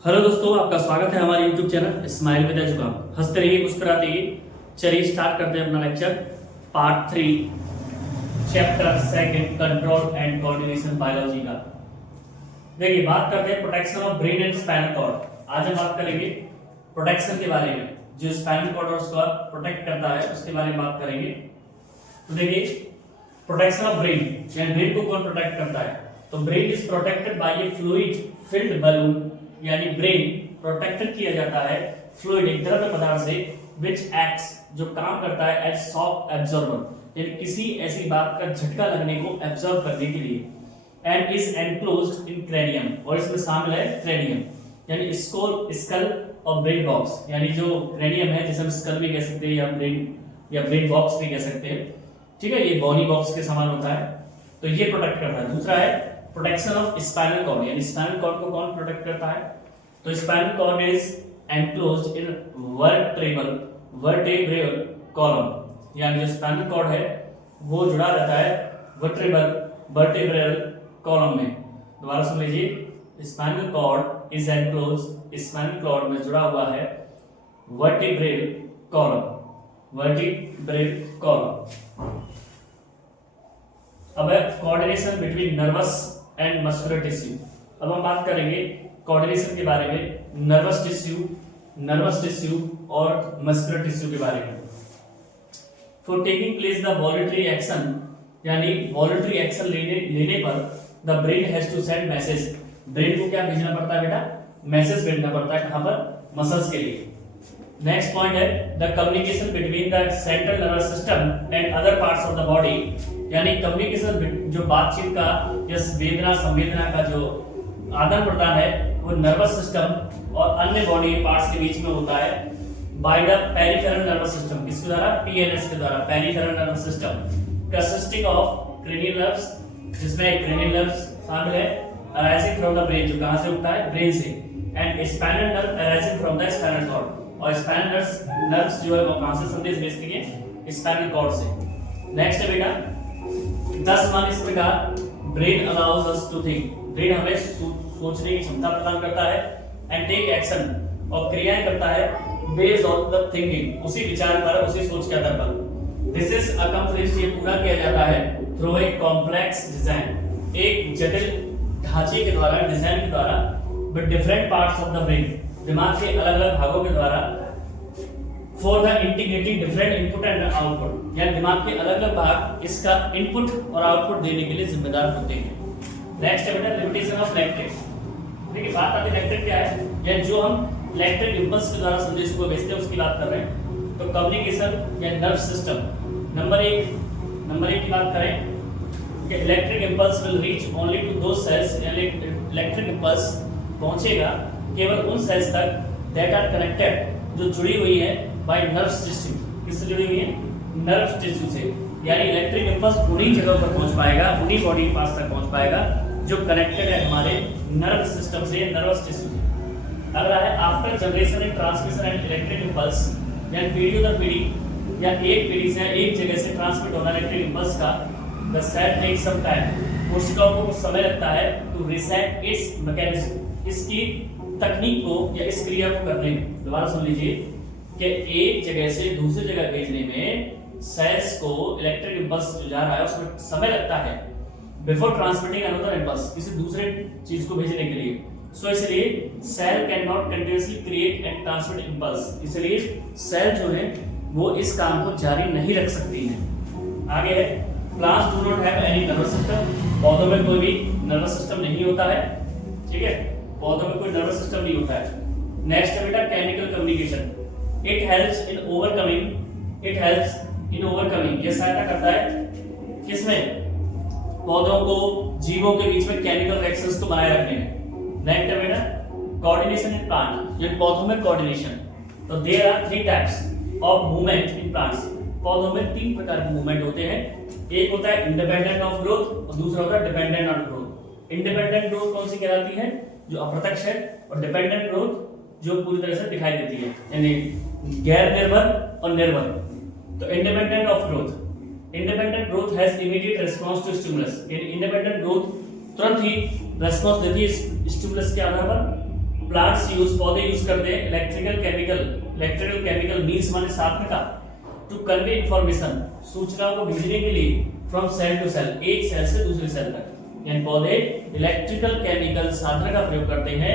Hello दोस्तों, आपका स्वागत है हमारे YouTube channel smile with education. हंसते रहिए, मुस्कुराते रहिए। चलिए स्टार्ट करते हैं अपना lecture part 3 chapter second control and coordination biology का। देखिए, बात करते हैं protection of brain and spinal cord. आज हम बात करेंगे प्रोटेक्शन के बारे में, जो स्पाइनल कॉर्ड और उसको प्रोटेक्ट करता है उसके बारे में बात करेंगे। तो देखिए, प्रोटेक्शन ऑफ ब्रेन, यानी ब्रेन को कौन प्रोटेक्ट करता है? तो brain is protected by A fluid filled balloon, यानी ब्रेन प्रोटेक्टेड किया जाता है फ्लूइड, एक द्रव्य पदार्थ से, विच एक्ट्स, जो काम करता है एज शॉक एब्जॉर्बर, यानी किसी ऐसी बात का झटका लगने को एब्जॉर्ब करने के लिए, and is enclosed in cranium, और इसमें शामिल है क्रेनियम, यानी स्कल और ब्रेन बॉक्स, यानी जो क्रेनियम है जिसे हम स्कल भी कह सकते हैं या ब्रेन बॉक्स भी कह सकते हैं। ठीक है, ये बॉडी बॉक्स के समान होता है, तो ये प्रोटेक्ट करता है। दूसरा है प्रोटेक्शन ऑफ स्पाइनल कॉर्ड, यानी स्पाइनल कॉर्ड को कौन प्रोटेक्ट करता है? तो spinal cord is enclosed in vertebral column, यानी जो स्पाइनल कॉर्ड है वो जुड़ा रहता है वर्टेब्रल कॉलम में। दोबारा सुन लीजिए, spinal cord is enclosed, spinal cord में जुड़ा हुआ है वर्टेब्रल कॉलम। अब है coordination between nervous and muscular tissue. अब हम बात करेंगे कोऑर्डिनेशन के बारे में नर्वस टिश्यू और मस्कुलर टिश्यू के बारे में। For taking place the voluntary action, यानी वॉलंटरी एक्शन लेने पर the brain has to send message, brain को क्या भेजना पड़ता है बेटा? मैसेज भेजना पड़ता है। कहां पर? मसल्स के लिए। नेक्स्ट पॉइंट है the communication between the central nervous system and other parts of the body, यानी कम्युनिकेशन, जो बातचीत का या वेदना संवेदना का जो आदान प्रदान है वो नर्वस सिस्टम और अन्य बॉडी पार्ट्स के बीच में होता है by the peripheral nervous system. किसके द्वारा? पीएनएस के द्वारा, peripheral nervous system consisting of cranial nerves, जिसमें क्रेनियल नर्व्स शामिल है, अराइजिंग फ्रॉम द ब्रेन, जो कहां से उठता है? ब्रेन से, and spinal nerve arising from the spinal cord, और स्पाइनल नर्व्स जो है वो कहां से संदेश भेजती है? स्पाइनल कॉर्ड से। नेक्स्ट है बेटा 10 मान इस प्रकार brain allows us to think, brain हमें सोचने की क्षमता प्रदान करता है, एंड टेक एक्शन, और क्रियाएं करता है बेस्ड ऑन द थिंकिंग, उसी विचार पर, उसी सोच के आधार पर। दिस इज अकम्प्लिश्ड, ये पूरा किया जाता है थ्रू ए कॉम्प्लेक्स डिजाइन, एक जटिल ढांचे के द्वारा, डिजाइन के द्वारा, with different parts of the brain, दिमाग के अलग अलग भागों के द्वारा, for the integrating different input and output, यानी दिमाग के अलग अलग भाग इसका इनपुट और आउटपुट देने के लिए जिम्मेदार होते हैं। नेक्स्ट है बेटा लिमिटेशन ऑफ लैक्टेट। देखिए, बात आती है लैक्टेट क्या है, या जो हम लैक्टेट इंपल्स के द्वारा संदेश को भेजते हैं उसकी बात कर रहे हैं। तो कम्युनिकेशन या नर्व सिस्टम, नंबर एक की बात करें कि electric impulse will reach only to those cells, यानी इलेक्ट्रिक इंपल्स पहुंचेगा केवल उन सेल्स तक दैट आर कनेक्टेड, जो जुड़ी हुई है बाय नर्व टिश्यू। किससे जुड़ी हुई है? नर्व टिश्यू से, यानी इलेक्ट्रिक इंपल्स उन्हीं जगह पर पहुंच पाएगा, उन्हीं बॉडी पार्ट्स तक पहुंच पाएगा जो कनेक्टेड है हमारे नर्व सिस्टम से, नर्वस टिश्यू से। अगला है after generation and transmission and electric impulse, यानी पीढ़ी दर पीढ़ी या एक पीढ़ी से एक जगह से ट्रांसमिट होना इलेक्ट्रिक इंपल्स का, the cell takes some time, कोशिकाओं को कुछ समय लगता है टू रीसेट इट्स मैकेनिज्म, इसकी तकनीक को या इस क्रिया को करने में। दोबारा सुन लीजिए कि एक जगह से दूसरी जगह भेजने में सेल्स को इलेक्ट्रिक इंपल्स जो जा रहा है उसमें समय लगता है बिफोर ट्रांसमिटिंग अनदर इंपल्स, किसी दूसरे चीज को भेजने के लिए। सो इसलिए cell can not continuously create and transmit impulse, इसलिए सेल जो है वो इस काम को जारी नहीं रख सकती है। आगे है plants do not have any nervous system, पौधों में कोई भी नर्वस सिस्टम नहीं होता है। ठीक है, पौधों में कोई नर्वस सिस्टम नहीं होता है। नेक्स्ट है बेटा chemical communication. It helps in overcoming, ये सहायता करता है किसमें? पौधों को, जीवों के बीच में केमिकल रिएक्शंस को बनाए रखने में। नेक्स्ट है बेटा कोऑर्डिनेशन इन प्लांट, ये पौधों में कोऑर्डिनेशन। तो there are 3 types of movement in plants, पौधों में 3 प्रकार के मूवमेंट होते हैं। एक होता है इंडिपेंडेंट ऑफ ग्रोथ और दूसरा होता है dependent on growth. Independent growth कौन सी कहलाती है? जो अप्रत्यक्ष है, और डिपेंडेंट ग्रोथ जो पूरी तरह से दिखाई देती है, यानी गैर निर्भर और निर्भर। तो independent of growth, independent growth has immediate response to stimulus, यानी इंडिपेंडेंट ग्रोथ तुरंत ही रेस्पॉन्स देती है स्टिमुलस के आधार पर, प्लांट्स यूज, पौधे यूज करते हैं इलेक्ट्रिकल केमिकल मीन्स माने साधन का, टू कन्वे इंफॉर्मेशन, सूचनाओं को भेजने के लिए, फ्रॉम सेल टू सेल, एक सेल से दूसरे सेल तक। यानी पौधे इलेक्ट्रिकल केमिकल साधन का प्रयोग करते हैं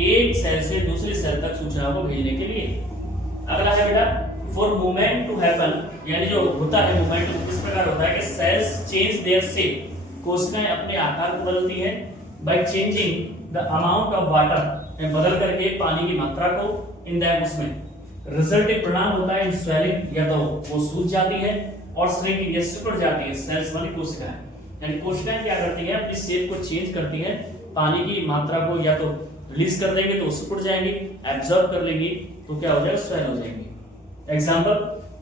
एक सेल से दूसरे सेल तक सूचनाओं को भेजने के लिए। अगला है बेटा फॉर मूवमेंट टू हैपन, यानी जो होता है मूवमेंट इस प्रकार होता है कि सेल्स चेंज देयर शेप, कोशिकाएं अपने आकार को बदलती है, by changing the amount of water, बदल करके पानी की मात्रा को इन दैट उसमें। रिजल्ट एक परिणाम होता है इन स्वेलिंग, या तो वो सूज जाती है और श्रिंकिंग या सिकुड़ जाती है, सेल्स माने कोशिकाएं। यानी कोशिकाएं क्या करती हैं अपनी शेप को चेंज करती हैं, पानी की मात्रा को या तो रिलीज कर देंगे तो सिकुड़ जाएंगे, एब्जॉर्ब कर लेंगी तो क्या हो जाएगा, स्वेल हो जाएंगे। एग्जांपल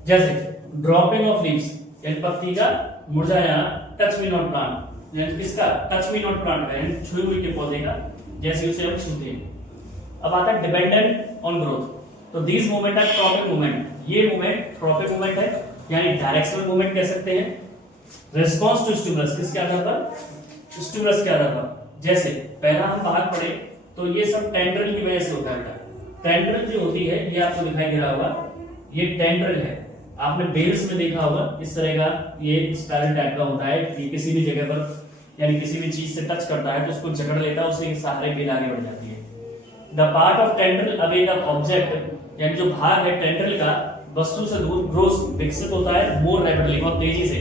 जैसे ड्रॉपिंग ऑफ लीव्स, यानी पत्ती का मुरझाना, टच मी नॉट प्लांट, यानी किसका, टच मी नॉट प्लांट का, यानी छुई हुई के पौधे का, जैसे उसे हम छूते हैं। अब आता है डिपेंडेंट ऑन ग्रोथ, तो this movement are tropic movement, ये मूवमेंट ट्रॉपिक मूवमेंट है, यानी डायरेक्शनल मूवमेंट कह सकते हैं। रिस्पांस टू स्टिमुलस, किसके आधार पर, स्टिमुलस के आधार पर। जैसे पहला हम बाहर पढ़े तो ये सब टेंड्रिल की वजह से होता है। टेंड्रिल जो होती है ये आपको दिखाई दे रहा होगा, ये टेंड्रिल है, आपने बेल्स में देखा होगा इस तरह का, ये स्पाइरल टाइप का होता है, ये किसी भी जगह पर यानी किसी भी चीज से टच करता है तो उसको जकड़ लेता है, उससे सहारे बेल आगे बढ़ जाती है। The part of tendril away the object, यानी जो भाग है टेंड्रिल का वस्तु से दूर, ग्रोस विकसित होता है मोर रैपिडली, बहुत तेजी से,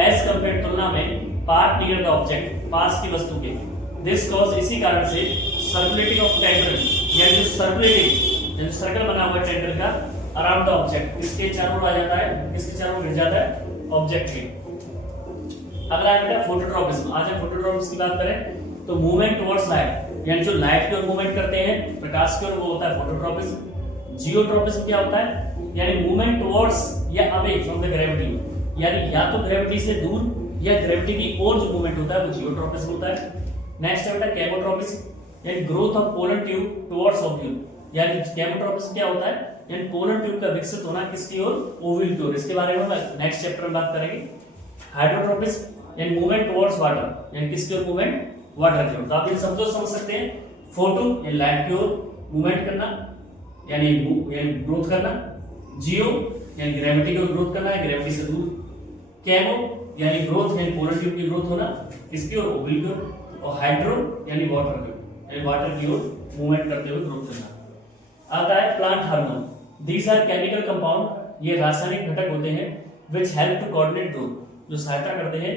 एज कंपेयर तुलना में पार्ट नियर द ऑब्जेक्ट, पास की वस्तु के। दिस कॉज, इसी कारण से सर्कुलेटिंग ऑफ टेंड्रिल, यानी जो सर्कुलेटिंग, यानी सर्कल बना हुआ है टेंड्रिल का अराउंड द ऑब्जेक्ट, किसके चारों ओर आ जाता है, किसके चारों ओर गिर जाता है, ऑब्जेक्ट के। अगला है बेटा फोटोट्रॉपिज्म। आज हम फोटोट्रॉपिज्म की बात करें तो मूवमेंट टुवर्ड्स लाइट, यानी जो लाइट की ओर मूवमेंट करते हैं, प्रकाश की ओर, वो होता है फोटोट्रॉपिज्म। जियोट्रॉपिज्म क्या होता है, यानी मूवमेंट टुवर्ड्स या अवे फ्रॉम द ग्रेविटी, यानी या तो ग्रेविटी से दूर या ग्रेविटी की ओर जो मूवमेंट होता है वो जियोट्रॉपिज्म होता है। नेक्स्ट है बेटा केमोट्रॉपिज्म, यानी growth of pollen tube towards ovule, यानी केमोट्रॉपिज्म क्या होता है, यानी पोलन ट्यूब का विकसित होना किसकी ओर, ओव्यूल की ओर। इसके बारे में नेक्स्ट चैप्टर में बात करेंगे। हाइड्रोट्रॉपिज्म, यानी मूवमेंट टुवर्ड्स वाटर, यानी किसकी ओर मूवमेंट, वाटर की ओर। तो आप ये समझ सकते हैं, फोटो यानी लाइट की ओर मूवमेंट करना, यानी ग्रोथ करना, जियो यानी ग्रेविटी की ओर ग्रोथ करना है, ग्रेविटी से दूर, केमो यानी ग्रोथ यानी पोलर ट्यूब की ग्रोथ होना, किसकी ओर, ओवल की ओर, और हाइड्रो यानी वाटर की ओर, यानी वाटर की ओर मूवमेंट करते हुए ग्रोथ करना। आता है plant hormone, these are chemical compound, ये रासायनिक घटक होते हैं, which help to coordinate growth, जो सहायता करते हैं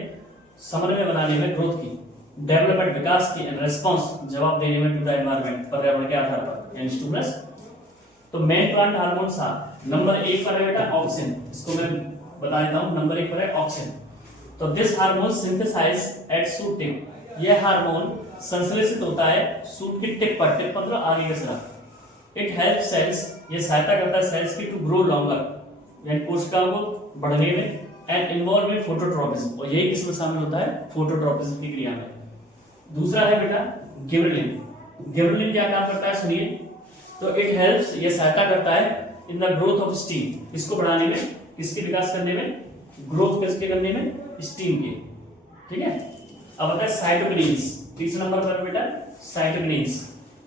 समन्वय बनाने में ग्रोथ की, डेवलपमेंट विकास की, एंड रिस्पांस जवाब देने में टू द एनवायरनमेंट, पर्यावरण के आधार पर, यानी स्टिमुलस। तो मेन प्लांट हार्मोन्स नंबर 1 पर है बेटा ऑक्सिन, इसको मैं बता देता हूं, नंबर 1 पर है ऑक्सिन। तो this hormone synthesize at shoot tip, यह हार्मोन संश्लेषित होता है सूट की टिप पर, टिप मतलब आगे का सिरा। इट हेल्प सेल्स, ये सहायता करता है सेल्स की टू ग्रो लॉन्गर, यानी कोशिकाओं को बढ़ने में, एंड इन्वॉल्व में फोटोट्रॉपिज्म, और यही किसमें शामिल होता है, फोटोट्रॉपिज्म की क्रिया में। दूसरा है बेटा गिबरेलिन, गिबरेलिन क्या काम करता है सुनिए, तो इट हेल्प्स, ये सहायता करता है in the growth of steam, इसको बढ़ाने में, किसके विकास करने में, ग्रोथ किसके करने में, स्टीम के, ठीक है। अब आता है साइटोकिन्स, तीसरा नंबर पर बेटा cytokinins,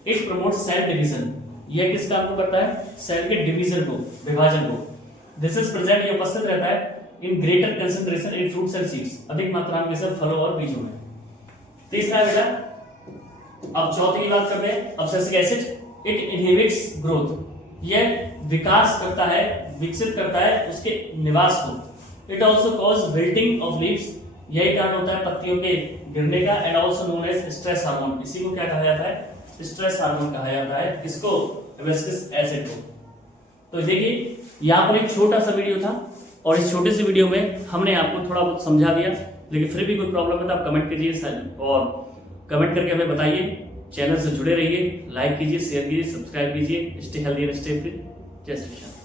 it promotes cell division, यह किस काम को करता है, सेल के डिवीजन को, विभाजन को। दिस इज प्रेजेंट, ये उपस्थित रहता है in greater concentration in fruits and seeds, अधिक मात्रा में फलों और बीजों में। तीसरा है बेटा, अब चौथे की बात करते हैं अब्सिसिक एसिड, इट इनहिबिट्स ग्रोथ, यह विकास करता है, विकसित करता है उसके निवास को। It also cause wilting of leaves, यही कारण होता है पत्तियों के गिरने का, and also known as stress hormone, इसी को क्या कहा जाता है, स्ट्रेस हार्मोन कहा जाता है, किसको, अब्सिसिक एसिड को। तो देखिए यहाँ पर एक छोटा सा वीडियो था, और इस छोटे से वीडियो में हमने आपको थोड़ा बहुत समझा दिया, लेकिन फिर भी कोई प्रॉब्लम है तो आप कमेंट कीजिए और कमेंट करके हमें बताइए। चैनल से जुड़े रहिए, लाइक कीजिए, शेयर कीजिए, सब्सक्राइब कीजिए। Stay healthy and stay fit. जय श्री कृष्ण।